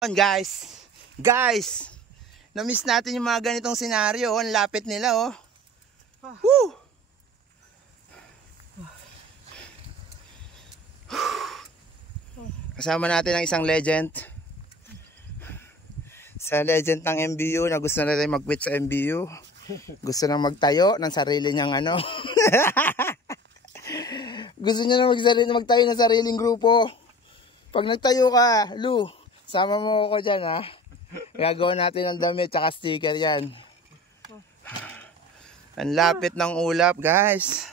Guys, na-miss natin yung mga ganitong senaryo. Ang lapit nila, oh. Woo! Kasama natin ang isang legend. Sa legend ng MBU na gusto na rin mag-quit sa MBU. Gusto nang magtayo ng sarili niyang ano. Gusto niya na magtayo ng sariling grupo. Pag nagtayo ka, Lu, sama mo ako dyan, ha. Gagawa natin ng damit tsaka sticker yan. Ang lapit ng ulap, guys.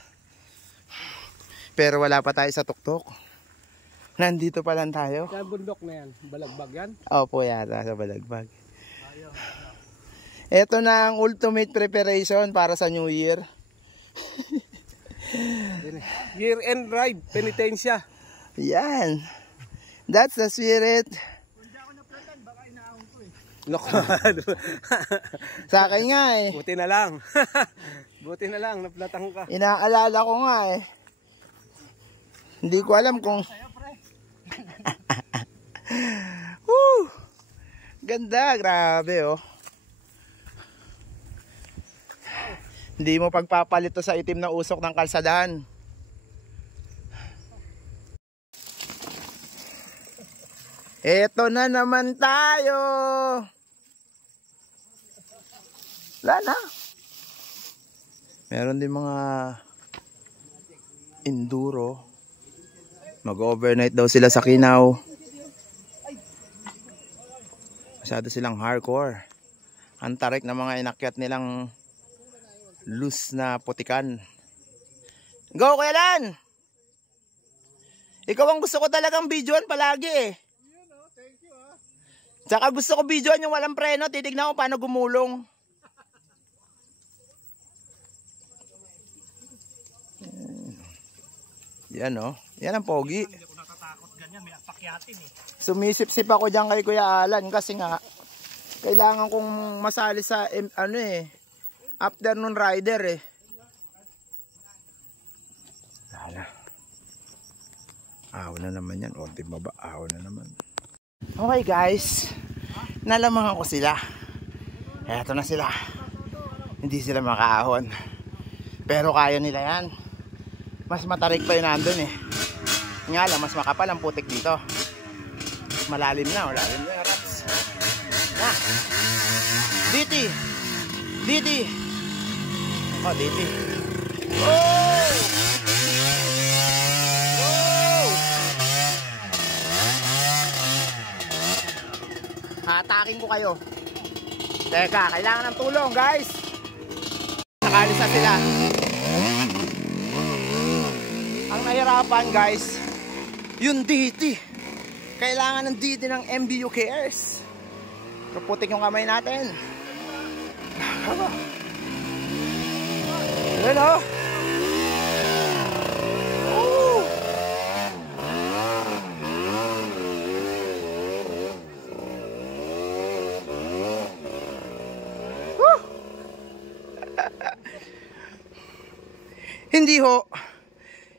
Pero wala pa tayo sa tuktok. Nandito pa lang tayo. Sa bundok na yan, Balagbag yan? Opo, yata sa Balagbag. Ito na ang ultimate preparation para sa New Year. Year end ride, penitensya. Yan. That's the spirit. Kung di ako naplatan, baka inaahon ko eh. Loko. Sa akin nga eh. Buti na lang. Buti na lang, naplatan ka. Inaalala ko nga eh. Hindi ko alam kung... Woo! Ganda, grabe oh. Hindi mo pagpapalito sa itim na usok ng kalsadahan. Eto na naman tayo. Wala na. Meron din mga enduro. Mag-overnight daw sila sa Kinaw. Masyado silang hardcore. Ang tarik na mga inakyat nilang loose na putikan. Go, Kuya Lan! Ikaw ang gusto ko talagang videoan palagi eh. Thank you ah. Tsaka gusto ko videoan yung walang preno. Titignan ko paano gumulong. Yan oh. Yan ang pogi. Hindi ako natatakot ganyan, may apakyatin eh. Sumisip-sip ako dyan kay Kuya Alan kasi nga kailangan kong masali sa ano eh, afternoon rider eh. Wala. Aw na naman yan. O, baba. Aw na naman. Okay guys. Nalamangan ko sila. Eto na sila. Hindi sila makaahon. Pero kaya nila yan. Mas matarik pa yun nandun eh. Nga lang, mas makapal ang putik dito. Malalim na. Malalim na yung raps. Na. Diti. Diti. Oh, Diti. Oh! Oh! Hatakin ko kayo. Teka, kailangan ng tulong, guys. Nakalis na sila. Ang nahirapan, guys, yung Diti. Kailangan ng Diti ng MBU Cares. Kaputik yung kamay natin. Yan o.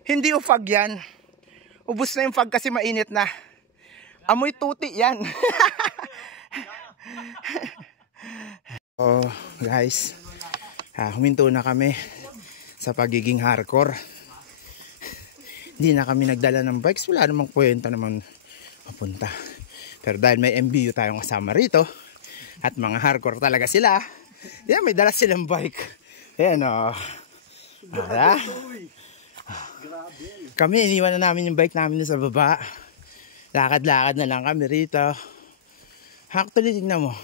Hindi ho fog yan. Ubus na yung fog kasi mainit na. Amoy tuti yan. Oh guys, huminto na kami sa pagiging hardcore. Hindi na kami nagdala ng bikes. Wala namang kwenta naman mapunta. Pero dahil may MBU tayong kasama rito at mga hardcore talaga sila, yan, may dala silang bike. Ayan o. Kami iniwan na namin yung bike namin sa baba. Lakad-lakad na lang kami rito. Actually, tignan mo,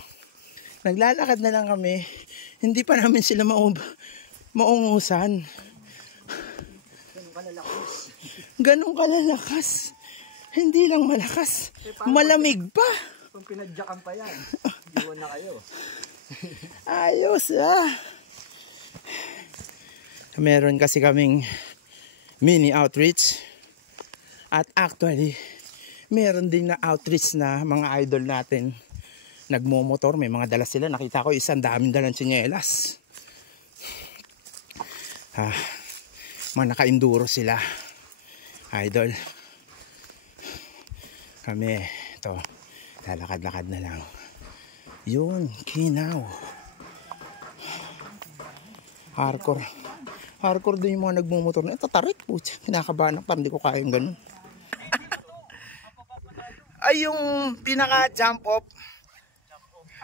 naglalakad na lang kami. Hindi pa namin sila maungusan. Ganun kalalakas. Hindi lang malakas, malamig pa. Kung pinadyakan pa yan, iwan na kayo. Ayos ah. Meron kasi kaming mini outreach. At actually, meron din na outreach na mga idol natin. Nagmomotor, may mga dala sila. Nakita ko isang daming dalang tsinelas. Mga naka-enduro sila. Idol. Kami, ito. Lalakad-lakad na lang. Yun, Kinaw. Hardcore. Hardcore din yung mga nagmumotor na. Tatarik po. Kinakabahan ako. Parang hindi ko kayang ganun. Ay, yung pinaka-jump off.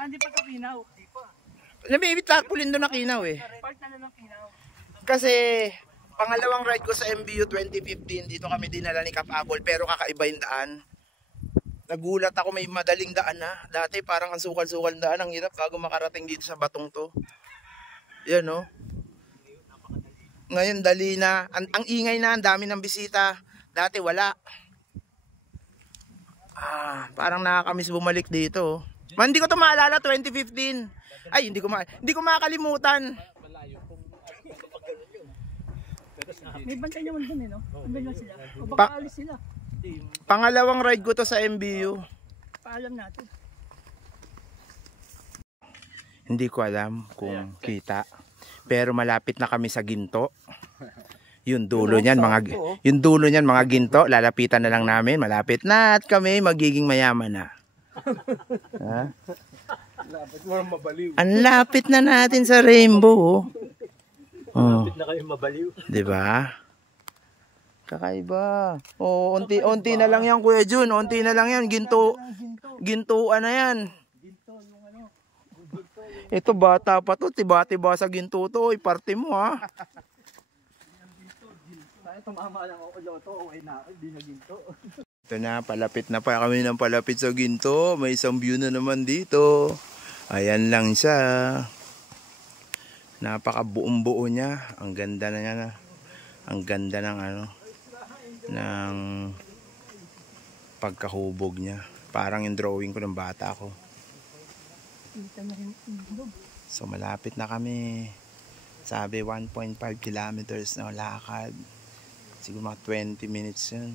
Hindi pa ka Kinaw. Namimit tarpaulin doon na Kinaw eh. Part na lang ng Kinaw. Kasi pangalawang ride ko sa MBU 2015. Dito kami dinala ni Cap Apple. Pero kakaiba yung daan. Nagulat ako, may madaling daan na. Dati parang ang sukal-sukal daan. Ang hirap bago makarating dito sa batong to. Yan no. Ngayon dali na. Ang ingay na, ang dami ng bisita. Dati wala. Parang nakakamiss bumalik dito. Hindi ko to maalala, 2015. Ay, hindi ko makakalimutan. May bantay naman dun eh, no? Andun lang sila. O baka alis sila. Pangalawang ride ko to sa MBU. Paalam natin. Hindi ko alam kung kita. Pero malapit na kami sa ginto. Yung dulo niyan mga ginto, lalapitan na lang namin, malapit na at kami magiging mayaman na. Ha? Ang lapit na natin sa Rainbow. Lapit na kayo mabaliw. 'Di ba? Kakaiba. Unti na lang yan, Kuya Jun. Unti na lang yan. Gintuan na yan. Ito bata pa to. Tiba-tiba sa ginto to. Iparte mo ha. Tumama lang ako loto. Okay na. Hindi na ginto. Ito na. Palapit na pa kami ng palapit sa ginto. May isang view na naman dito. Ayan lang siya. Napaka buong-buo niya. Ang ganda na niya na. Ang ganda ng ng pagkahubog niya. Parang yung drawing ko ng bata ko. So malapit na kami. Sabi 1.5 kilometers na lakad. Siguro mga 20 minutes yun.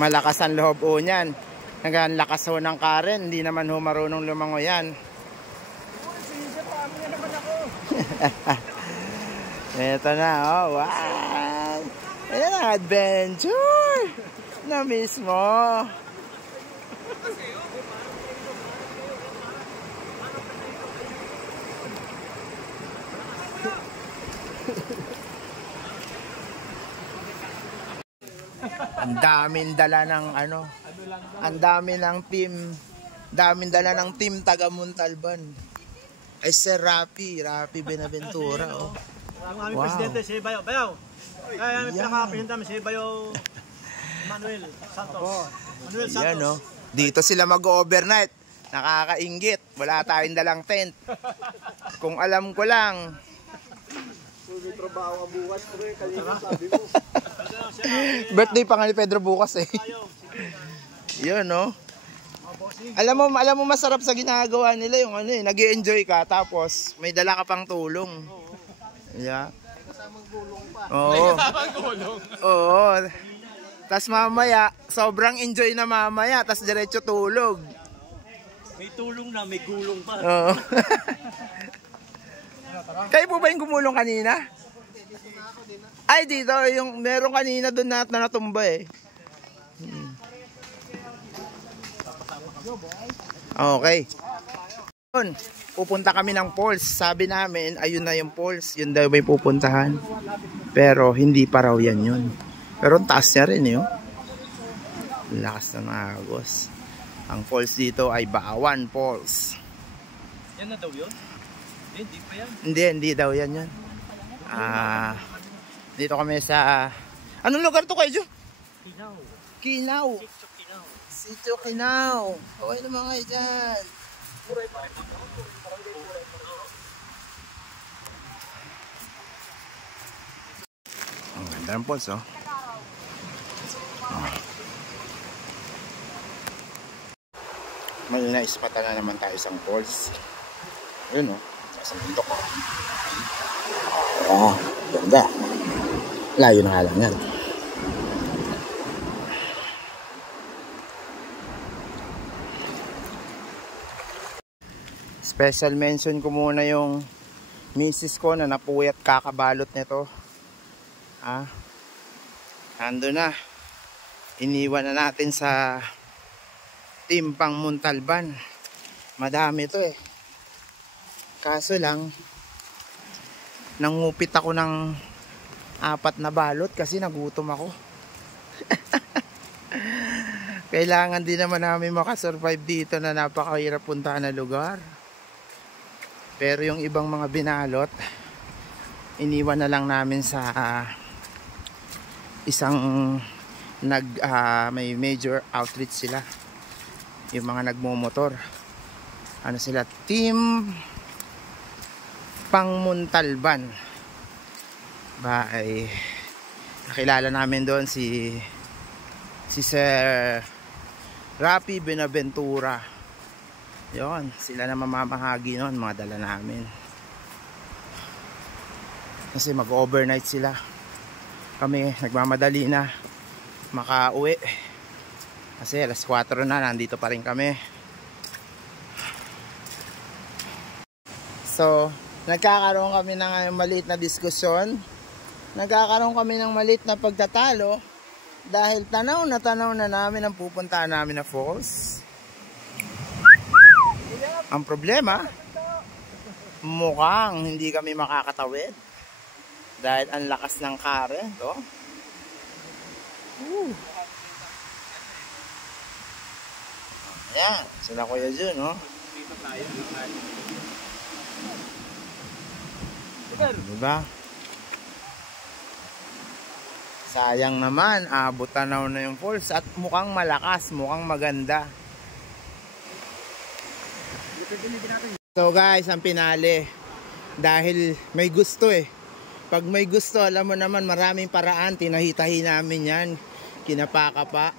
Malakas ang loob o niyan. Naglakas ho ng Karen. Hindi naman ho marunong lumango yan. Ito na, oh, wow! Ayan ang adventure! Na mismo! Ang daming dala ng ang dami ng team, daming dala ng team taga Montalban. Ay Sir Rapi Benaventura, oh. Yung aming presidente si Bayo. Ay, pinaka-presidente namin si Bayo Manuel Santos. Yan, no? Dito sila mag-overnight. Nakakainggit. Wala tayong dalang tent. Kung alam ko lang. May trabaho ka bukas, pre. Kanina sabi mo. Birthday pa nga ni Pedro bukas eh. Yan, no? Alam mo masarap sa ginagawa nila yung nag-i-enjoy ka tapos may dala ka pang tulong. Yeah. Kasamang gulong pa. Oo. Kasamang gulong. Oo. Tapos mamaya, sobrang enjoy na mamaya, tapos diretso tulog. May tulong na, may gulong pa. Oo. Kayo po ba yung gumulong kanina? Ay, dito, yung meron kanina doon na natumba eh. Okay. Pupunta kami ng falls. Sabi namin, ayun na yung falls. Yun daw may pupuntahan. Pero hindi pa raw yan yun. Pero taas niya rin yun. Lakas ng agos. Ang falls dito ay Baawan Falls. Yan na daw yun? Hindi pa yan. Hindi daw yan yun. Dito kami sa... Anong lugar to kayo? Kinaw. Sitio Kinaw. Okay na mga dyan. Ang ganda ng falls, oh. May naispatan na naman tayo sa falls. Ayun, oh. Sa bundok, oh. Ganda. Layo na nga lang yan. Special mention ko muna yung misis ko na napuyat kakabalot nito. Ando na. Iniwan na natin sa Team Pang Montalban. Madami to eh. Kaso lang, nangupit ako ng 4 na balot kasi nagutom ako. Kailangan din naman namin makasurvive dito na napakahirap puntahan na lugar. Pero yung ibang mga binalot, iniwan na lang namin sa isang may major outreach sila. Yung mga nagmomotor. Ano sila? Team Pang Montalban. Ay nakilala namin doon si Sir Rapi Benaventura. Yon, sila na mamamahagi noon, mga dala namin. Kasi mag-overnight sila. Kami nagmamadali na makauwi. Kasi alas 4 na, nandito pa rin kami. So, nagkakaroon kami ng maliit na diskusyon. Nagkakaroon kami ng maliit na pagtatalo dahil tanaw na namin ang pupuntahan namin na falls. Ang problema, mukhang hindi kami makakatawid dahil ang lakas ng current. Oh. Ayan, sila Kuya Jun, oh. Diba? Sayang naman, abot tanaw na yung falls at mukhang malakas, mukhang maganda. So guys, ang pinali, dahil may gusto eh. Pag may gusto, alam mo naman, maraming paraan, tinahitahi namin yan, kinapaka pa.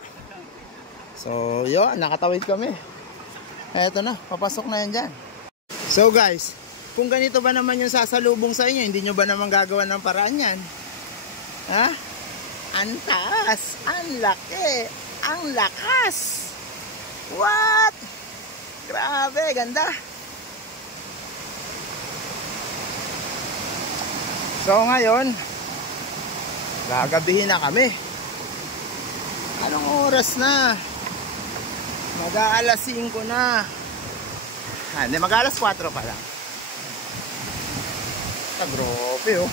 So yun, nakatawid kami. Eto na, papasok na yan dyan. So guys, kung ganito ba naman yung sasalubong sa inyo, hindi nyo ba naman gagawa ng paraan yan? Ha? Ang taas, ang laki, ang lakas. What? Grabe, ganda. So ngayon, gagabihin na kami. Anong oras na? Mag-aalas 5 na. Hindi, mag-aalas 4 pa lang. Grabe oh.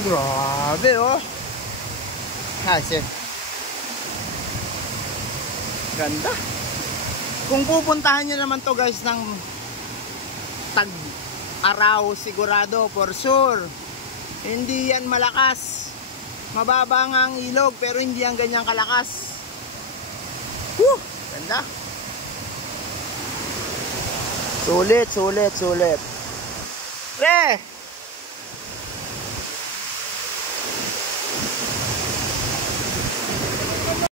Grabe oh. Kasi ganda. Kung pupuntahan nyo naman to guys ng tag-araw, sigurado for sure hindi yan malakas. Mababa nga ang ilog pero hindi yan ganyang kalakas. Woo! Ganda. Sulit. Pre!